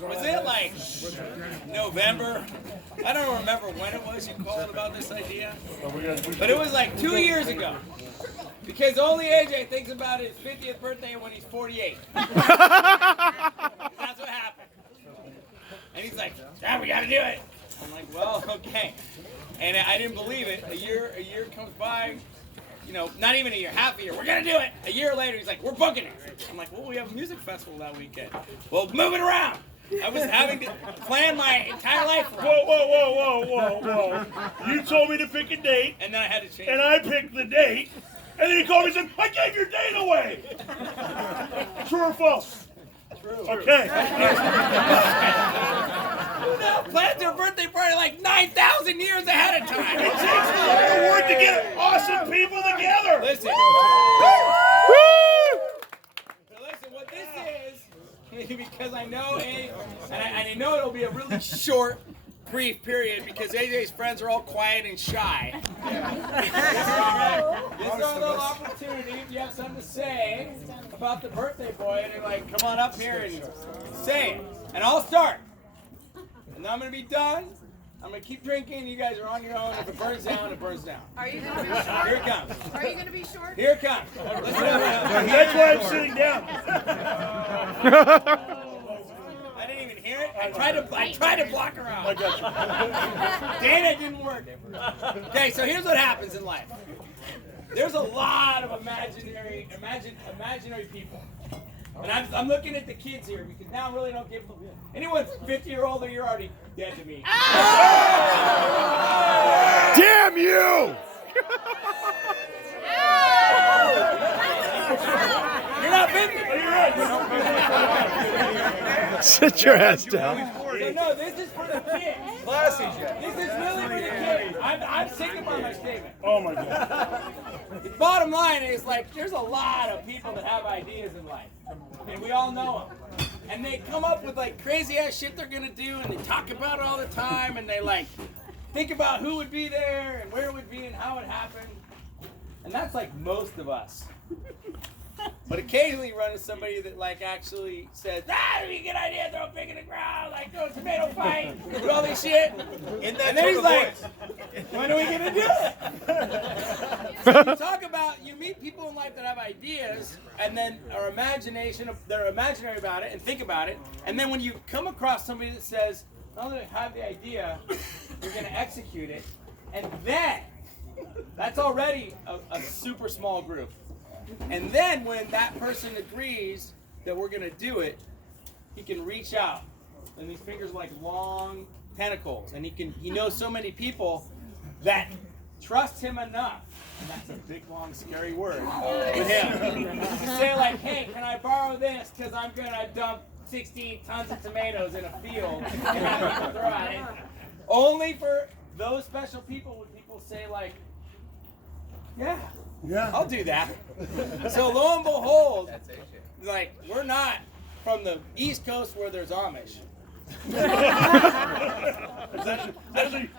Was it like November? I don't remember when it was you called about this idea, but it was like 2 years ago. Because only AJ thinks about his 50th birthday when he's 48. That's what happened. And he's like, "Dad, we gotta do it." I'm like, "Well, okay." And I didn't believe it. A year comes by. You know, not even a year, half a year. We're gonna do it. A year later, he's like, "We're booking it." I'm like, "Well, we have a music festival that weekend." Well, move it around. I was having to plan my entire life around. Whoa. You told me to pick a date. And then I had to change and it. I picked the date. And then he called me and said, "I gave your date away." True or false? True. Okay. Who now plans their birthday party like 9,000 years ahead of time? It takes a lot of work to get awesome people together. Listen. So listen, what this is, because I know and I know it'll be a really short, brief period because AJ's friends are all quiet and shy. This is a little opportunity if you have something to say about the birthday boy, and they're like, "Come on up here and say it." And I'll start. And then I'm going to be done. I'm going to keep drinking. You guys are on your own. If it burns down, it burns down. Are you going to be short? Here it comes. Are you going to be short? Here it comes. Listen up. That's why I'm sitting down. I didn't even hear it. I tried to block her out. I got you. Dana, it didn't work. Okay, so here's what happens in life. There's a lot of imaginary people. And I'm looking at the kids here because now I really don't give them. Anyone 50 or older, you're already dead to me. Damn you! You're not 50. Sit your ass down. So no, this is for the kids. This is really for the kids. I'm sticking by my statement. Oh my God. The bottom line is, like, there's a lot of people that have ideas in life, and we all know them. And they come up with like crazy ass shit they're gonna do, and they talk about it all the time, and they like think about who would be there and where it would be and how it happened. And that's like most of us. But occasionally you run into somebody that like actually says, "That'd be a good idea, throw a pig in the ground, like throw a tomato fight, do all this shit." And then he's like, "When are we gonna do it?" So you talk about, you meet people in life that have ideas and then are they're imaginary about it and think about it. And then when you come across somebody that says, "Not only have the idea, you're gonna execute it," and then that's already a super small group. And then when that person agrees that we're going to do it, he can reach out. And these fingers are like long tentacles. And he knows so many people that trust him enough. And that's a big, long, scary word with him. To say like, "Hey, can I borrow this? Because I'm going to dump 16 tons of tomatoes in a field and have people throw at it." Only for those special people would people say like, "Yeah. Yeah. I'll do that." So lo and behold, like, we're not from the East Coast where there's Amish.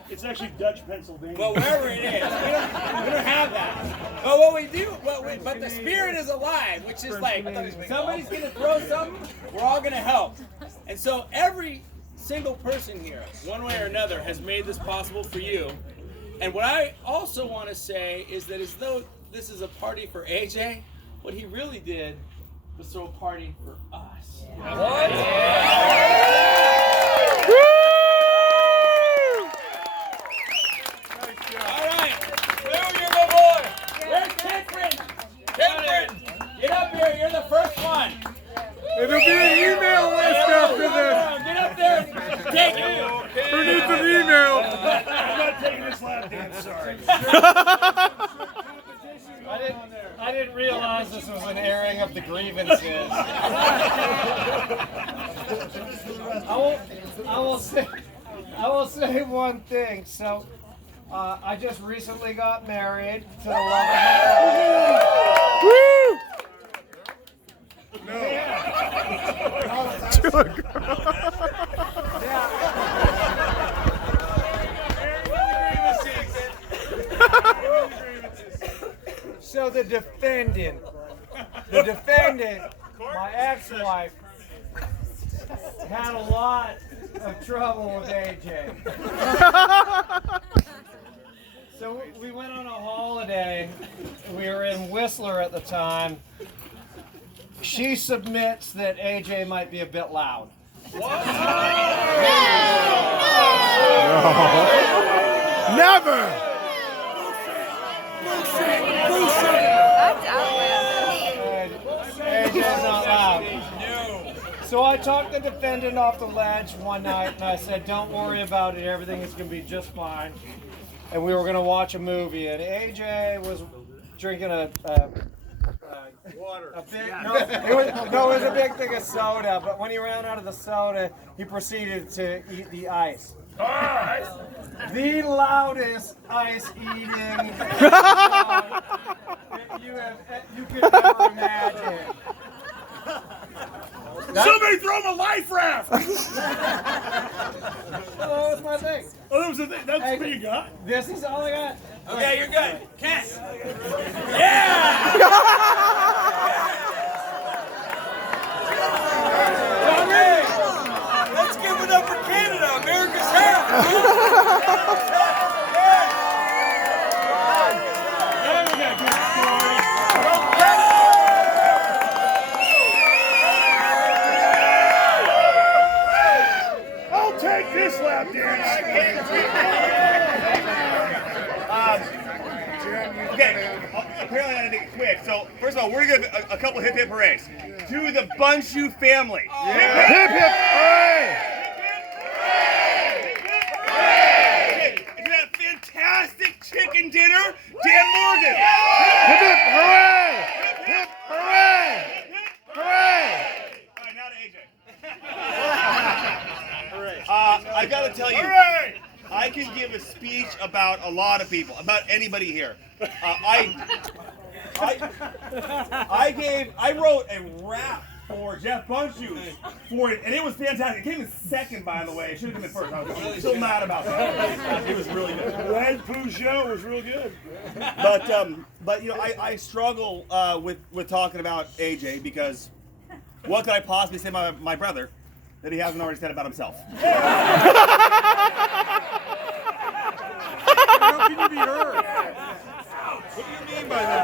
It's actually Dutch Pennsylvania. But wherever it is, we don't have that. But what we do, but the spirit is alive, which is like, somebody's gonna throw something, we're all gonna help. And so every single person here, one way or another, has made this possible for you. And what I also want to say is that as though this is a party for AJ, what he really did was throw a party for us. What? All right. You're my boy. Where's Catherine? Catherine, get up here. You're the first one. It'll be an email list after this. Get up there and take it. Who needs an email? I'm not taking this lap dance, sorry. I didn't realize this was an airing of the grievances. I will say one thing. So, I just recently got married to the love of my life. Woo! To a girl. So the defendant, my ex-wife, had a lot of trouble with AJ. So we went on a holiday. We were in Whistler at the time. She submits that AJ might be a bit loud. Never! AJ's not loud. So I talked the defendant off the ledge one night and I said, don't worry about it, everything is going to be just fine. And we were going to watch a movie and AJ was drinking water. A big, it was a big thing of soda, but when he ran out of the soda, he proceeded to eat the ice. The loudest ice eating that you could ever imagine. Somebody throw him a life raft! Oh, that was my thing. Oh, that was the thing. That's what you got? This is all I got. Okay, you're good. Kent. Yeah! Let's give it up for Canada, America's half. I'll take this lap dance. Okay, apparently I gotta make it quick. So, first of all, we're gonna give a couple hip hip hoorays to the Bunshu family. Hip hip hooray! And to that fantastic chicken dinner, Dan Morgan. Hip hip hooray! Hip hooray! Hooray! All right, now to AJ. I gotta tell you, I can give a speech about a lot of people, about anybody here. I wrote a rap for Jeff Bunshu for it, and it was fantastic. It came in second, by the way. It should have come in first. I was so mad about that. It was really good. Red Peugeot was real good. But you know, I struggle with talking about AJ because what could I possibly say about my brother that he hasn't already said about himself? How can you be heard? What do you mean by that?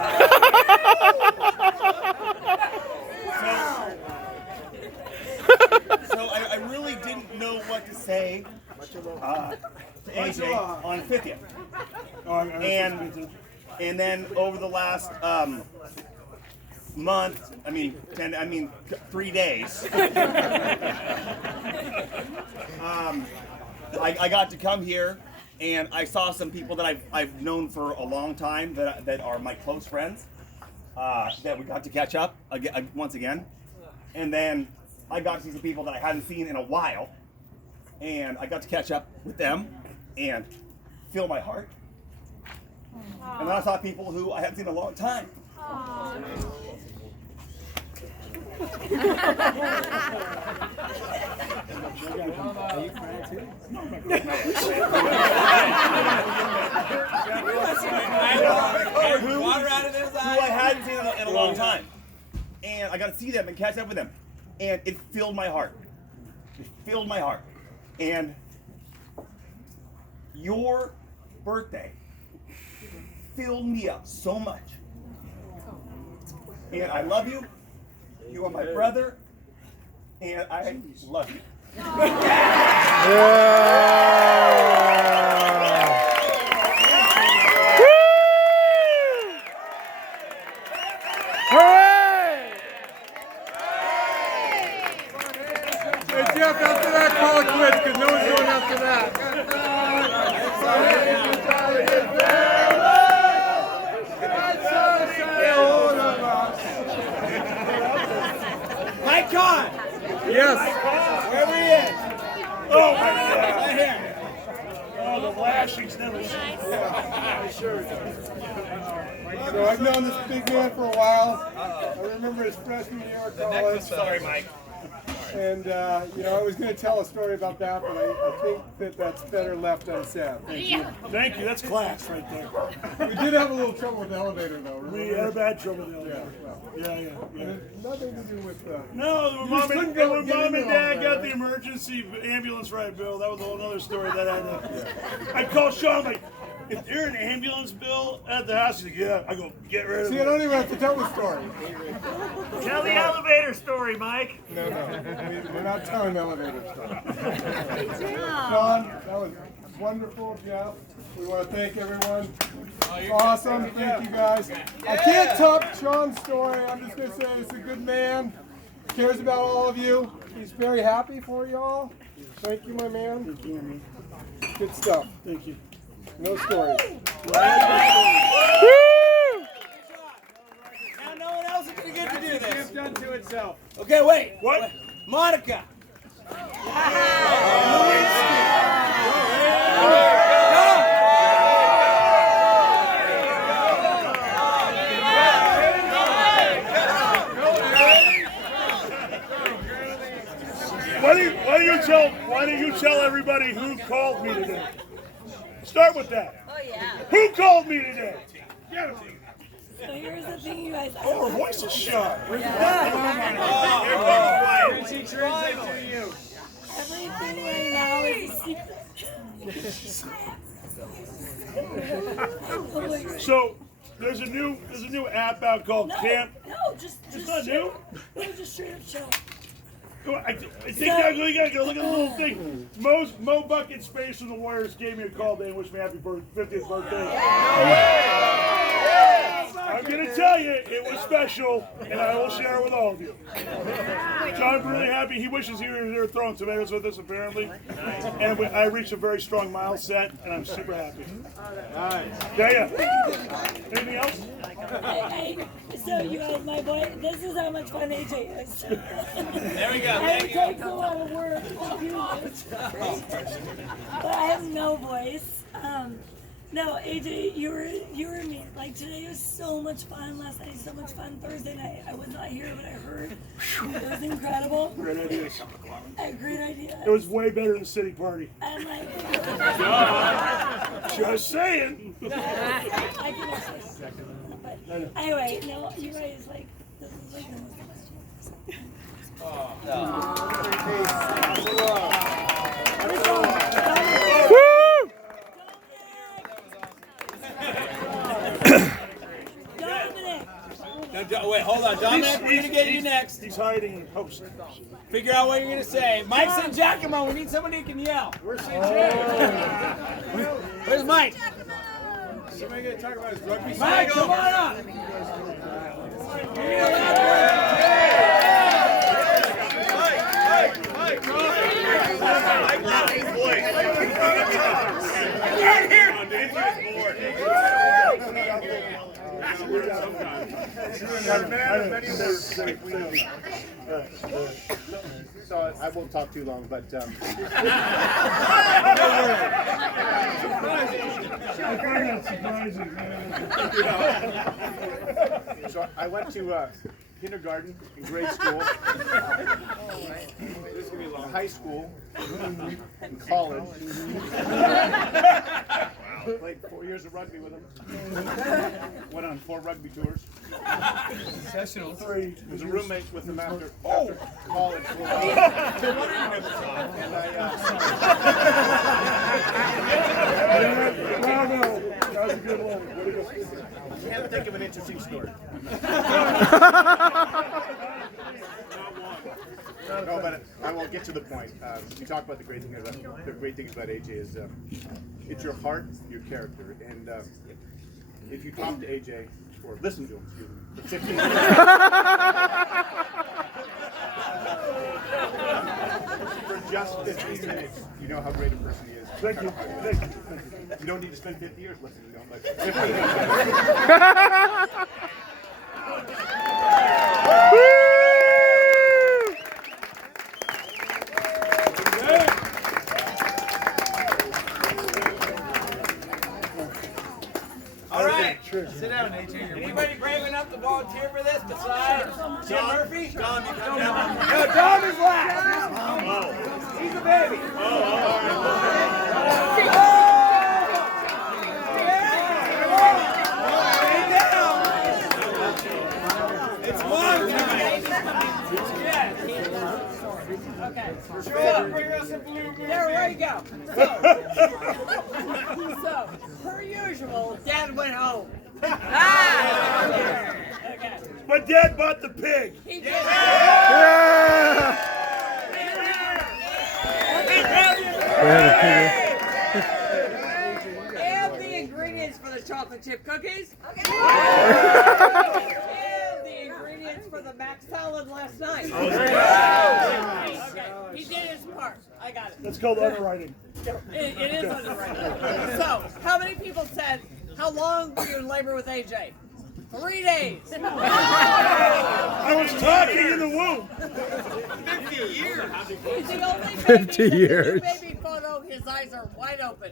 So I really didn't know what to say to AJ on 50th. And then over the last month, 3 days, I got to come here and I saw some people that I've known for a long time that are my close friends that we got to catch up once again. And then I got to see some people that I hadn't seen in a while, and I got to catch up with them and feel my heart. And then I saw people who I hadn't seen in a long time. Who I hadn't seen in a long time. And I got to see them and catch up with them. And it filled my heart. It filled my heart. And your birthday filled me up so much. And I love you. You are my brother. And I love you. Hey Jeff, after that, call it quits because no one's going after that. Mike Con. Yes. Where we at? Oh my God! Right here. Oh, the lashings never. So I've known this big man for a while. I remember his freshman year at college. Sorry, Mike. And, I was going to tell a story about that, but I think that's better left unsaid. Thank you. That's class right there. We did have a little trouble with the elevator, though. We had a bad trouble with the other. Yeah, well. Yeah. Nothing to do with No, when couldn't go when get mom into and all dad that, got right? the emergency ambulance ride bill, that was a whole other story that I had. I called Sean, I'm like, if you're an ambulance bill at the house, he's like, yeah. I go, get rid of See, it. I don't even have to tell the story. Tell the elevator story, Mike. No, we're not telling elevator stuff. Sean, that was wonderful, Jeff. We want to thank everyone. Awesome, thank you guys. I can't top Sean's story. I'm just going to say he's a good man. Cares about all of you. He's very happy for y'all. Thank you, my man. Good stuff. Thank you. No stories. Now no one else is gonna get to do this. Done to itself. Okay, wait. What? Monica. Why don't you tell everybody who called me today? Start with that. Oh, yeah. Who called me today? So here's the thing, you guys. Oh, her voice is shot. Everything right now is a secret. So there's a new app out called Camp. No, just It's not new. No, just straight up chill. I think that you gotta go look at the little thing. Mo Bucket Space from the Warriors gave me a call today and wished me happy 50th birthday. I'm gonna tell you, it was special, and I will share it with all of you. So I'm really happy. He wishes he were here throwing tomatoes with us, apparently. And I reached a very strong mile set, and I'm super happy. Yeah. Anything else? So you guys, my boy, this is how much fun AJ is. There we go. And it takes a lot of work to do this. But I have no voice. No, AJ, you were me. Like today was so much fun. Last night so much fun. Thursday night I was not here, but I heard. It was incredible. Great ideas. A great idea. It was way better than the city party. And like, Just saying. I can actually. But anyway, no, you guys like this is like the most Wait, hold on. Dominic, we're gonna get you next. He's hiding in post. Figure out what you're gonna say. Mike's and Giacomo, we need somebody who can yell. Where's Where's Mike? Somebody going to talk about his rugby Mike, come on up. So I won't talk too long, but I find that surprising, man. so I went to kindergarten and grade school, high school, and college. Played 4 years of rugby with him. Went on 4 rugby tours. Sessional. 3. Was a roommate with him after college. And Bravo. That was a good one. I can't think of an interesting story. No, but I won't get to the point. You talk about the great things about AJ is it's your heart, your character, and if you talk to AJ or listen to him, for 15 minutes, for just 15 minutes, you know how great a person he is. Thank you. You don't need to spend 50 years listening to him, but 15 minutes. All right. Sit down, AJ. Anybody brave enough to volunteer for this besides Jim Murphy? Dom, you come down. No, Dom is last. He's a baby. It's Bring us a blue movie. There we go. So, per usual, Dad went home. Okay. But Dad bought the pig. He did. And the ingredients for the chocolate chip cookies. And the ingredients for the mac salad last night. Okay, he did his part. I got it. That's called underwriting. It is underwriting. So, how many people said, how long were you in labor with AJ? 3 days. I was talking in the womb. 50 years. He's the only 50 years. baby photo, his eyes are wide open.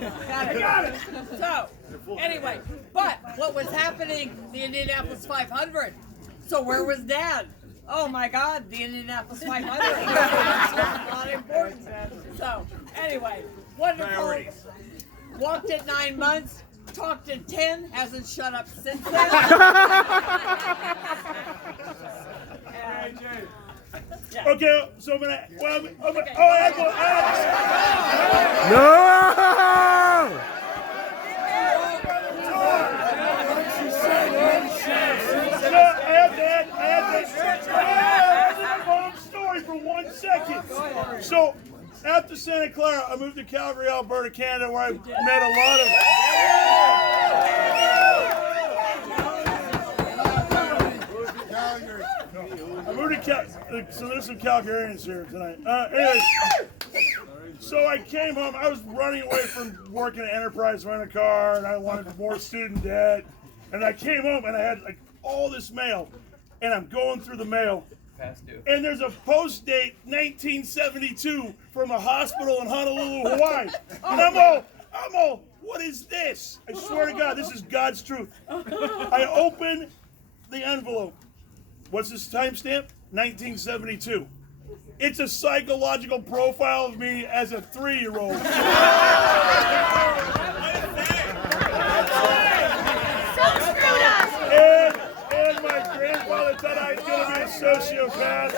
Got it. So, anyway, but what was happening, the Indianapolis 500. So where was Dad? Oh my God, the Indianapolis 500. Not important. So, anyway, wonderful. Walked at 9 months. Talked at 10, hasn't shut up since then. Yeah. Okay, so I'm gonna. Well, I have my mom's story for 1 second. So, after Santa Clara, I moved to Calgary, Alberta, Canada, where I met a lot of. I moved to Calgary, so there's some Calgarians here tonight. Anyways, so I came home. I was running away from working at Enterprise Rent-A-Car, and I wanted more student debt. And I came home, and I had like all this mail, and I'm going through the mail. And there's a post date 1972 from a hospital in Honolulu, Hawaii. And I'm all, what is this? I swear to God, this is God's truth. I open the envelope. What's this timestamp? 1972. It's a psychological profile of me as a 3-year-old. And my grandfather thought I was going to be a sociopath.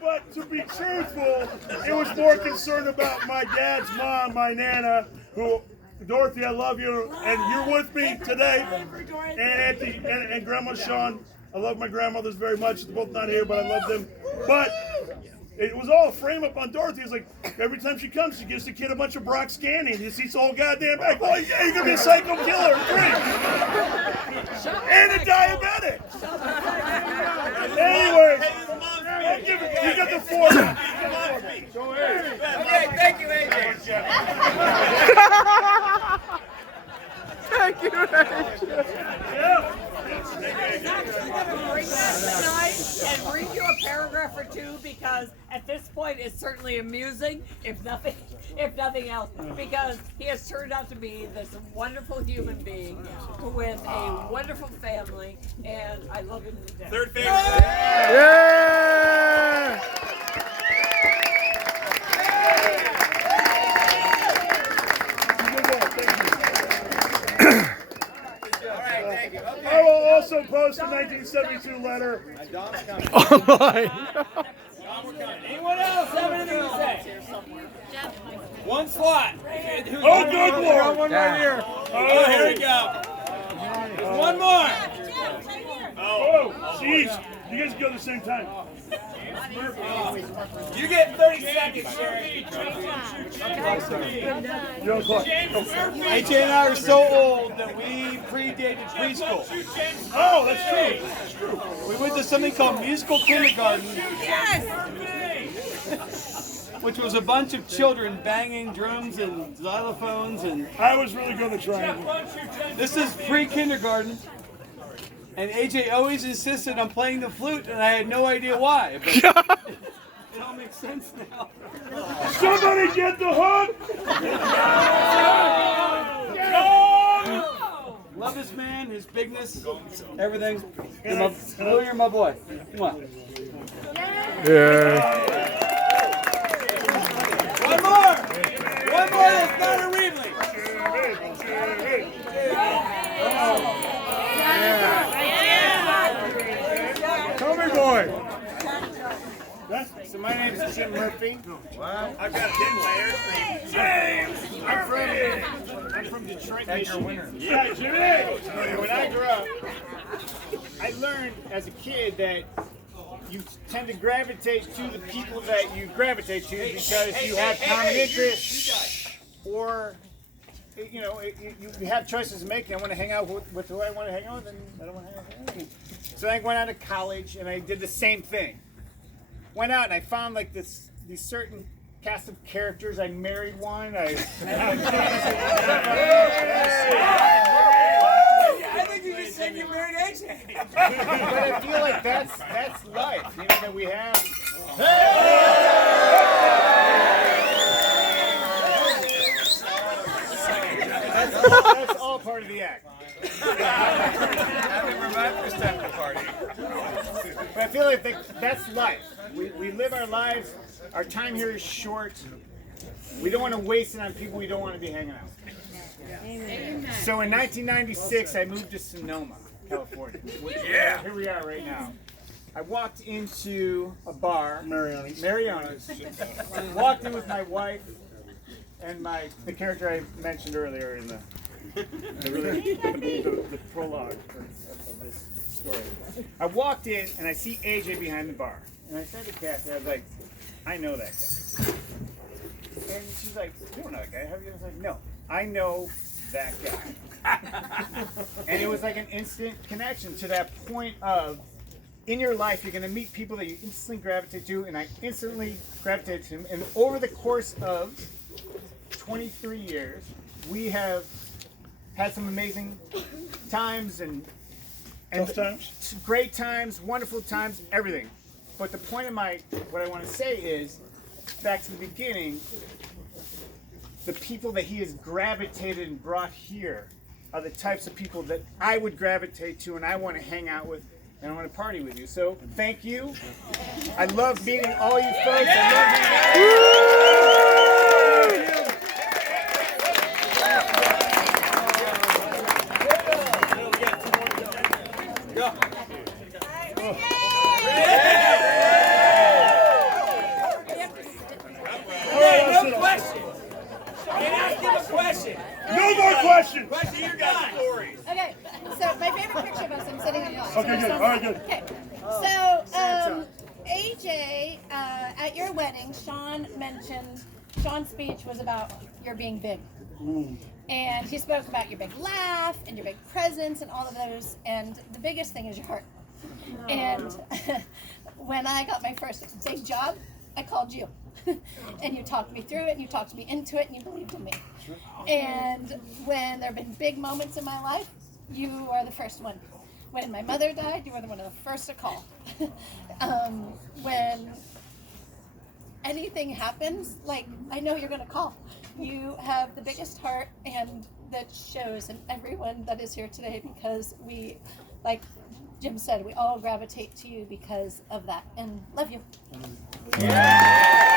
but to be truthful, it was more concerned about my dad's mom, my Nana, who, Dorothy, I love you, and you're with me today. And Auntie and Grandma Sean, I love my grandmothers very much. They're both not here, but I love them. But it was all a frame up on Dorothy. It's like every time she comes, she gives the kid a bunch of Brock Scanning. He sees the whole goddamn bag. Oh, yeah, you're gonna be a psycho killer, 3. And a diabetic. Anyway, you got the 4. Okay, thank you, AJ. Thank you, AJ. Yeah. I was actually going to bring that tonight and read you a paragraph or two because at this point it's certainly amusing, if nothing else, because he has turned out to be this wonderful human being with a wonderful family, and I love him to death. Third favorite. Yeah! I will also post a 1972 letter. Online. Anyone else have anything to say? One slot. Oh, good Lord. One right here. Oh, here we go. There's one more. Oh, jeez. You guys go at the same time. You get 30 seconds, Sherry. You're on the clock. AJ and I are so old that we predated preschool. Oh, that's true. That's true. We went to something called musical kindergarten. Yes! Which was a bunch of children banging drums and xylophones, and I was really good at triangle. this is pre-kindergarten. And AJ always insisted on playing the flute, and I had no idea why. But it all makes sense now. Somebody get the hook! Love this man, his bigness, everything. You're my boy. Come on. Yeah. One more. One more that's not a Reedley. Tommy boy. Jim Murphy. I've got 10 players. I'm from Detroit, Michigan. Yeah, Jimmy. When I grew up, I learned as a kid that you tend to gravitate to the people that you gravitate to because you have common interests, or you know, you have choices to make. I want to hang out with who I want to hang out with, and I don't want to hang out with anyone. So I went out to college and I did the same thing. Went out and I found like these certain cast of characters. I married one. I think you just said you married AJ. But I feel like that's life. You know, that we have. That's all part of the act. I remember my first time at a party. But I feel like that's life. We live our lives. Our time here is short. We don't want to waste it on people we don't want to be hanging out. So in 1996, I moved to Sonoma, California. Here we are right now. I walked into a bar, Mariana's. Walked in with my wife and the character I mentioned earlier in the prologue of this story. I walked in and I see AJ behind the bar. And I said to Kathy, I was like, I know that guy. And she's like, you don't know that guy, have you? I was like, no, I know that guy. And it was like an instant connection to that point of, in your life, you're going to meet people that you instantly gravitate to, and I instantly gravitated to him. And over the course of 23 years, we have had some amazing times and Tough times? Great times, wonderful times, everything. But the point of what I want to say is, back to the beginning, the people that he has gravitated and brought here are the types of people that I would gravitate to and I want to hang out with and I want to party with you. So thank you. I love meeting all you folks. I love you guys. No more questions! You got stories. Okay, so my favorite picture of us, I'm sitting in the audience. Okay, good. All right, good. Okay, so AJ, at your wedding, Sean's speech was about your being big. And he spoke about your big laugh and your big presence and all of those. And the biggest thing is your heart. And when I got my first big job, I called you. And you talked me through it, and you talked me into it, and you believed in me. And when there have been big moments in my life, you are the first one. When my mother died, you were one of the first to call. When anything happens, like, I know you're going to call. You have the biggest heart, and that shows in everyone that is here today, because we, like Jim said, we all gravitate to you because of that, and love you. Yeah.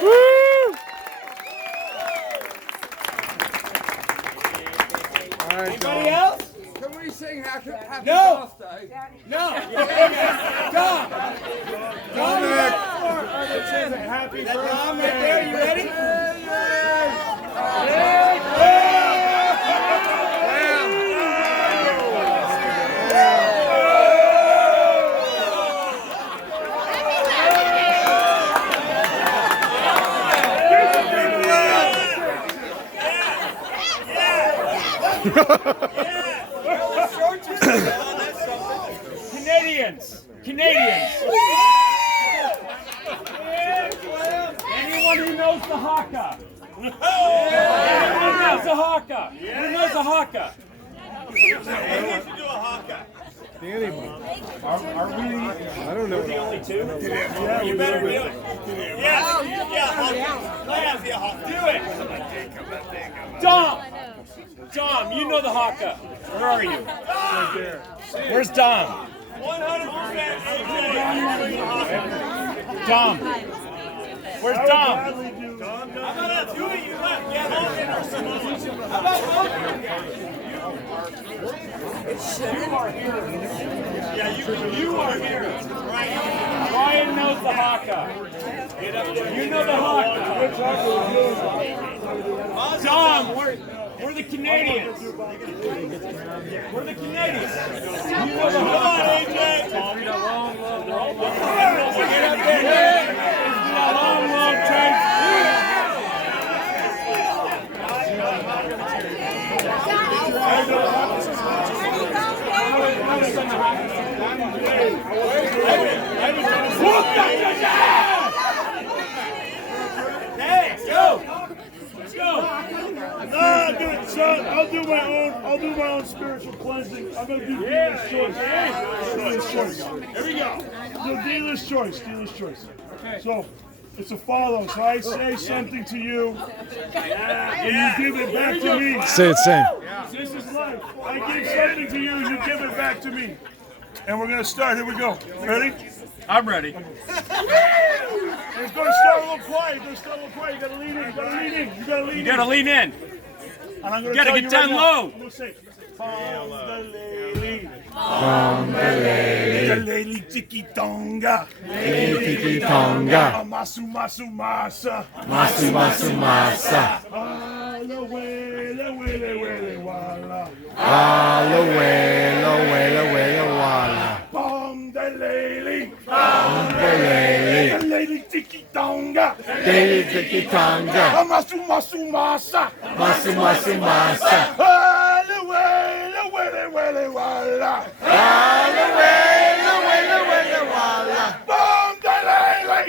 Woo! All right, anybody else? Can we sing happy birthday? No. Dom. Happy birthday. Dom right there. You ready? Canadians. Anyone who knows the haka? Who knows the haka? Who knows the haka? Anyone? Are we? I don't know. The only two? Yeah, you better do it. Do it. Dom, you know the haka. Where are you? Right there. Where's Dom? 100% Dom. Where's Dom? How about two of you left? Yeah, how about You are here. Yeah, you are here. Ryan knows the haka. You know the hawk. Tom, we're the Canadians. We're the Canadians. You know the hawk. Come on, AJ. Get up there. It's been a long time. Hey, go! Let's go! I'll do my own spiritual cleansing. I'm gonna do dealer's choice. Dealer's choice. Here we go. Dealer's choice. Dealer's choice. So it's a follow. So I say something to you, and you give it back to me. Say it same. This is life. I give something to you, you give it back to me. And we're gonna start. Here we go. Ready? I'm ready. It's gonna start a little quiet. You gotta lean in. You gotta lean in. And I'm gonna You gotta tell get you down right low. Now, I'm gonna say, Pom-de-lele. Pom-de-lele. Lele tiki tonga. Lele tiki tonga. Masu masu masa. Masu masu masa. Wele wele wala. Alo wele wele wele wala. Pom-de-lele. Pom-de-lele. Lele tiki tonga. Lele tiki tonga. Masu masu masa. Masu masu masa. Wele wele wala. Alo wele wele wele wala. Pom-de-lele.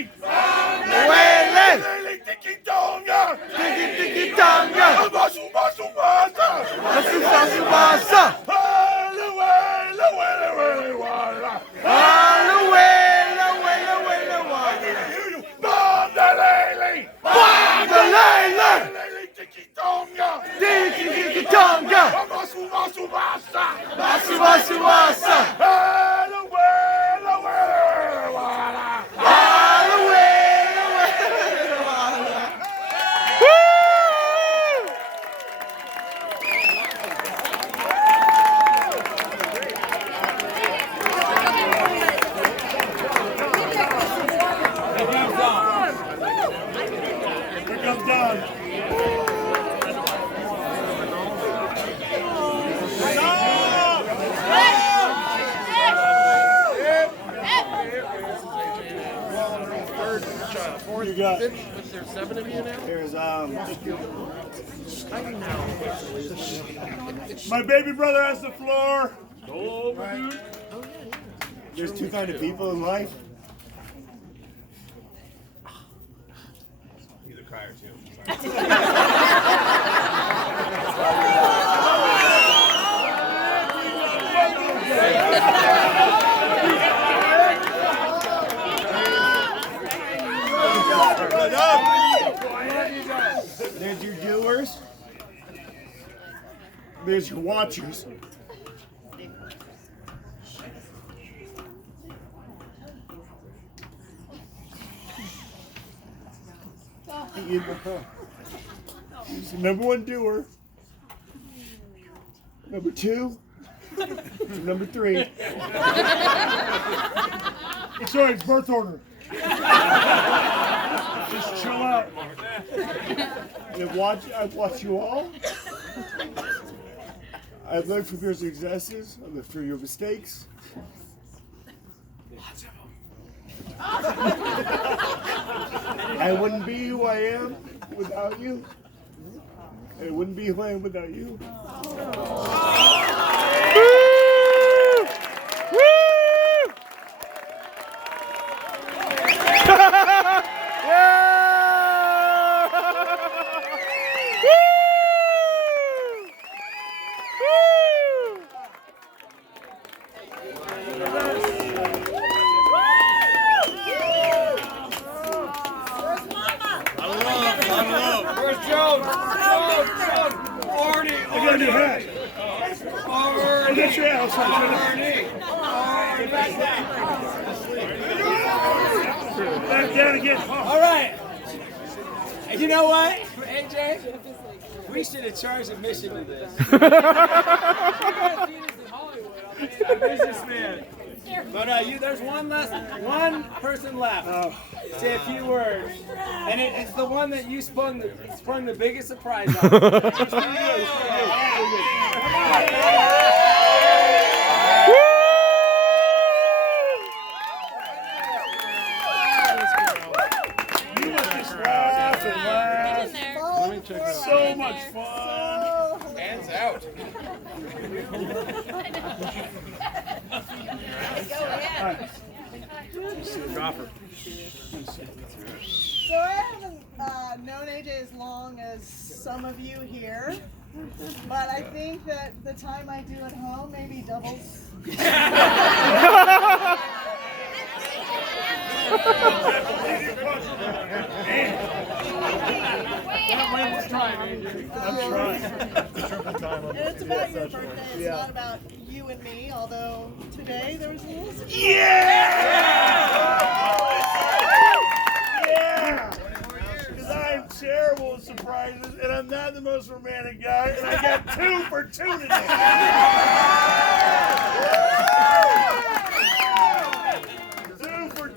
Wele. Lele tiki tonga. Tiki tiki tonga. Masu masu masa. Masu masu masa. Wele wala. Alo wele wele wele wala. Pom-de-lele. Pom-de-lele. Lele tiki tonga. Tiki tiki tonga. Masu masu masa. Masu masu masa. Wele wala. Alo wele wele wala. Woo! Here comes Don. You got it. There's My baby brother has the floor. there's two kind of people in life. He's a crier too. There's your doers. There's your watchers. He's the number one doer. Number two. Number three. Sorry, it's birth order. Just chill out. I've watched you all. I've learned from your successes. I've learned from your mistakes. I wouldn't be who I am without you. I wouldn't be who I am without you. I got a new hat. I got your hat. Back down again. All right. And you know what, AJ? We should have charged admission to this. I'm a businessman. But there's one person left. Say a few words, and it's the one that you sprung the biggest surprise on. You must just laugh and laugh. So much fun. Hands out. So I haven't known AJ as long as some of you here, but I think that the time I do at home maybe doubles. And it's about your birthday. It's not about you and me, although today there was a little surprise. Yeah! Because I'm terrible at surprises, and I'm not the most romantic guy, and I got 2 for 2 today. 2 for 2.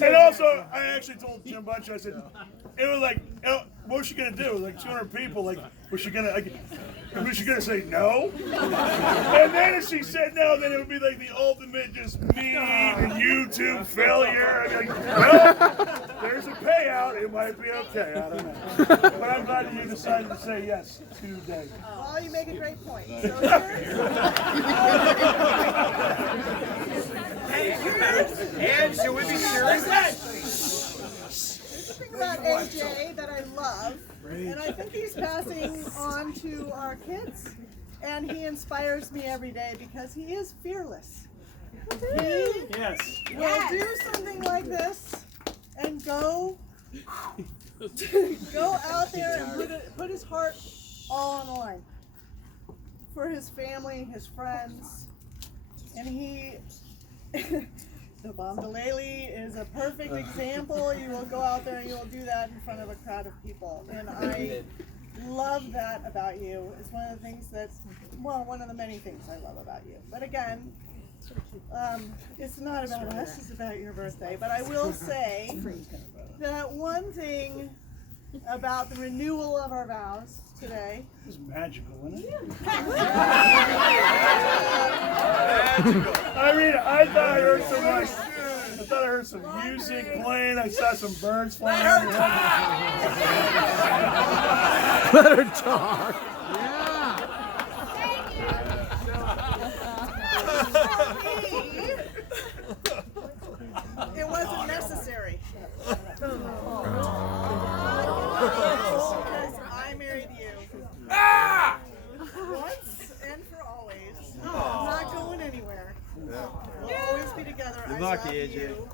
And also, I actually told Jim Bunch, I said, it was like, what was she gonna do? It was like 200 people. Like, was she gonna say no? And then if she said no, then it would be like the ultimate just mean YouTube failure. I'd be like, well, there's a payout. It might be okay. I don't know. But I'm glad that you decided to say yes today. Well, you make a great point. So And should we be serious? thing about AJ that I love, and I think he's passing on to our kids, and he inspires me every day because he is fearless. He will do something like this and go out there and put his heart all on the line for his family, his friends, and he. The Bombalele is a perfect example. You will go out there and you will do that in front of a crowd of people. And I love that about you. It's one of the things that's, well, one of the many things I love about you. But again, it's not about us, it's about your birthday. But I will say that one thing about the renewal of our vows today. It's magical, isn't it? Magical. I mean, I thought I heard some like, I thought I heard some music playing. I saw some birds flying. Let her talk. It wasn't necessary. I married you. Once and for always. I'm not going anywhere. We'll always be together. I love you.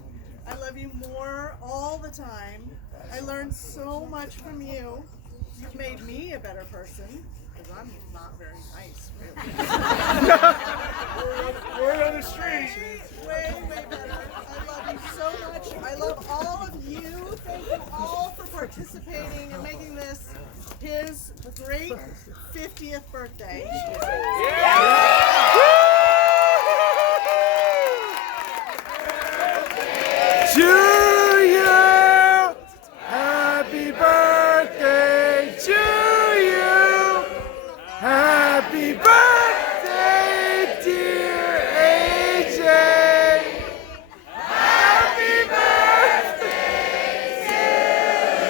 I love you more all the time. I learned so much from you. You've made me a better person. Because I'm not very nice, really. Word on the street. Way better. I love you so much. I love all of you. Thank you all for participating and making this his great 50th birthday. To you, happy birthday to you. Happy birthday, dear AJ. Happy birthday to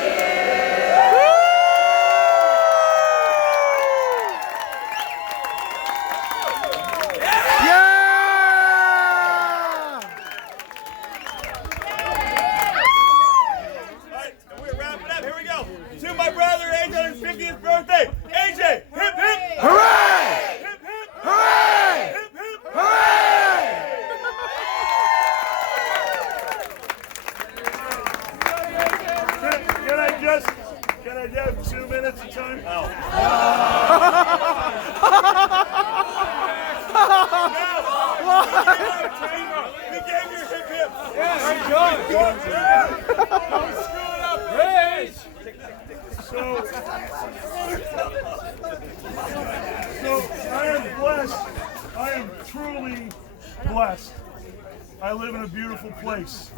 you. Yeah! To my brother AJ on his 50th birthday. AJ, hip hip! Hooray! Hip hip! Hooray! Hip hip! Hooray! Can I have 2 minutes of time? Oh. We gave you hip hip. So I am blessed. I I am truly blessed. I live in a beautiful place.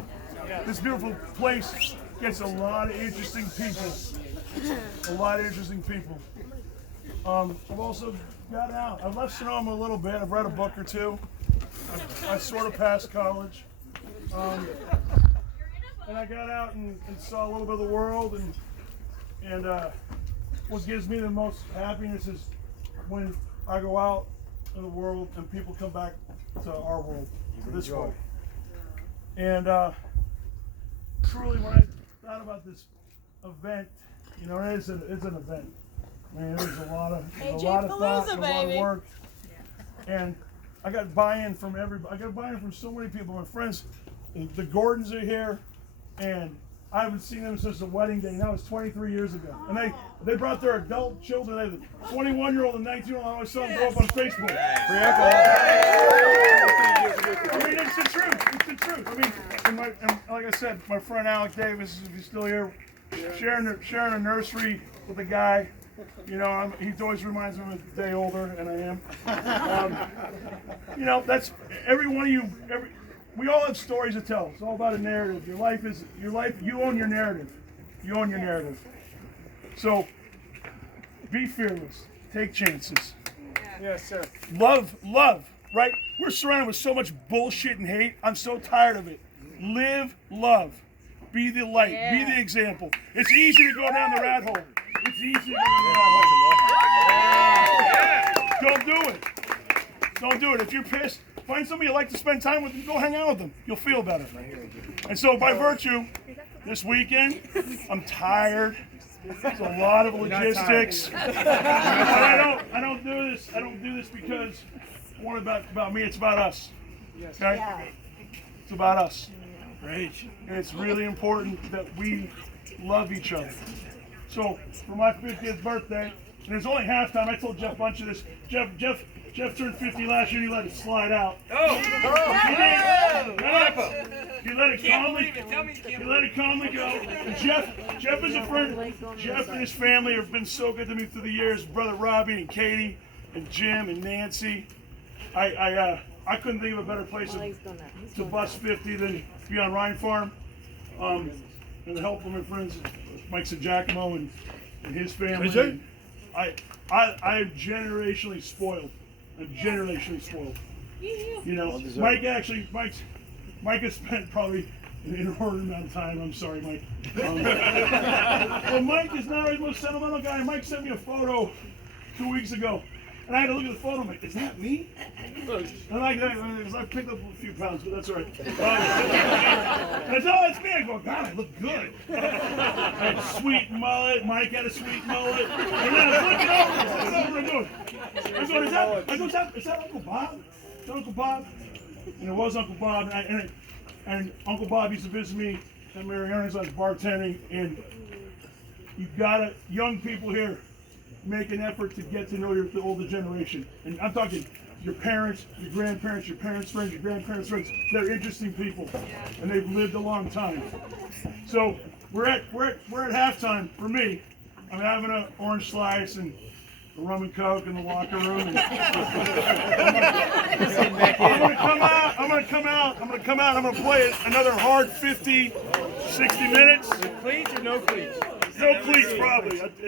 This beautiful place gets a lot of interesting people. A lot of interesting people. I've also got out. I've left Sonoma a little bit. I've read a book or two. I sort of passed college. And I got out and saw a little bit of the world. And what gives me the most happiness is when I go out in the world and people come back to our world, to this world. And truly, when I thought about this event, you know, it's an event. I mean, there's a lot of thought, and a lot of work, and I got buy-in from everybody. I got buy-in from so many people. My friends, the Gordons are here, and I haven't seen them since the wedding day. That was 23 years ago, and they brought their adult children. They have a 21-year-old and 19-year-old. I always saw them grow up on Facebook. I mean, it's the truth. It's the truth. I mean, and like I said, my friend Alec Davis, if he's still here, sharing a nursery with a guy. You know, he always reminds me I'm a day older, and I am. You know, that's every one of you. We all have stories to tell. It's all about a narrative. Your life. You own your narrative. You own your narrative. So, be fearless. Take chances. Yes, sir. Love. Right? We're surrounded with so much bullshit and hate. I'm so tired of it. Live, love. Be the light. Be the example. It's easy to go down the rat hole. It's easy to go down the rat hole. Don't do it. Don't do it. If you're pissed, find somebody you like to spend time with and go hang out with them. You'll feel better. And so by virtue, this weekend, I'm tired. It's a lot of logistics. I don't do this. I don't do this because it's not about me. It's about us. Okay? It's about us. Great. And it's really important that we love each other. So for my 50th birthday, and it's only halftime. I told Jeff a bunch of this. Jeff turned 50 last year. He let it slide out. He let it calmly go. And Jeff is a friend. Jeff and his family have been so good to me through the years. Brother Robbie and Katie and Jim and Nancy. I couldn't think of a better place to bust 50 than be on Rhinefarm. And the help of my friends, Mike Giacomo and his family. I'm generationally spoiled. I'm generationally spoiled. You know, Mike has spent probably an inordinate amount of time. I'm sorry, Mike. But Mike is not the most sentimental guy. Mike sent me a photo 2 weeks ago. And I had to look at the photo. I'm like, is that me? And I picked up a few pounds, but that's all right. I said, oh, that's me. I go, God, I look good. I had a sweet mullet. Mike had a sweet mullet. And then I was looking over. Is that Uncle Bob? Is that Uncle Bob? And it was Uncle Bob. And Uncle Bob used to visit me at Mary Ernest. I was bartending. And young people here, make an effort to get to know the older generation. And I'm talking your parents, your grandparents, your parents' friends, your grandparents' friends. They're interesting people, and they've lived a long time. So we're at halftime for me. I'm having an orange slice and a rum and coke in the locker room. And I'm gonna come out. I'm gonna play another hard 50, 60 minutes. Cleats or no cleats? No cleats, probably.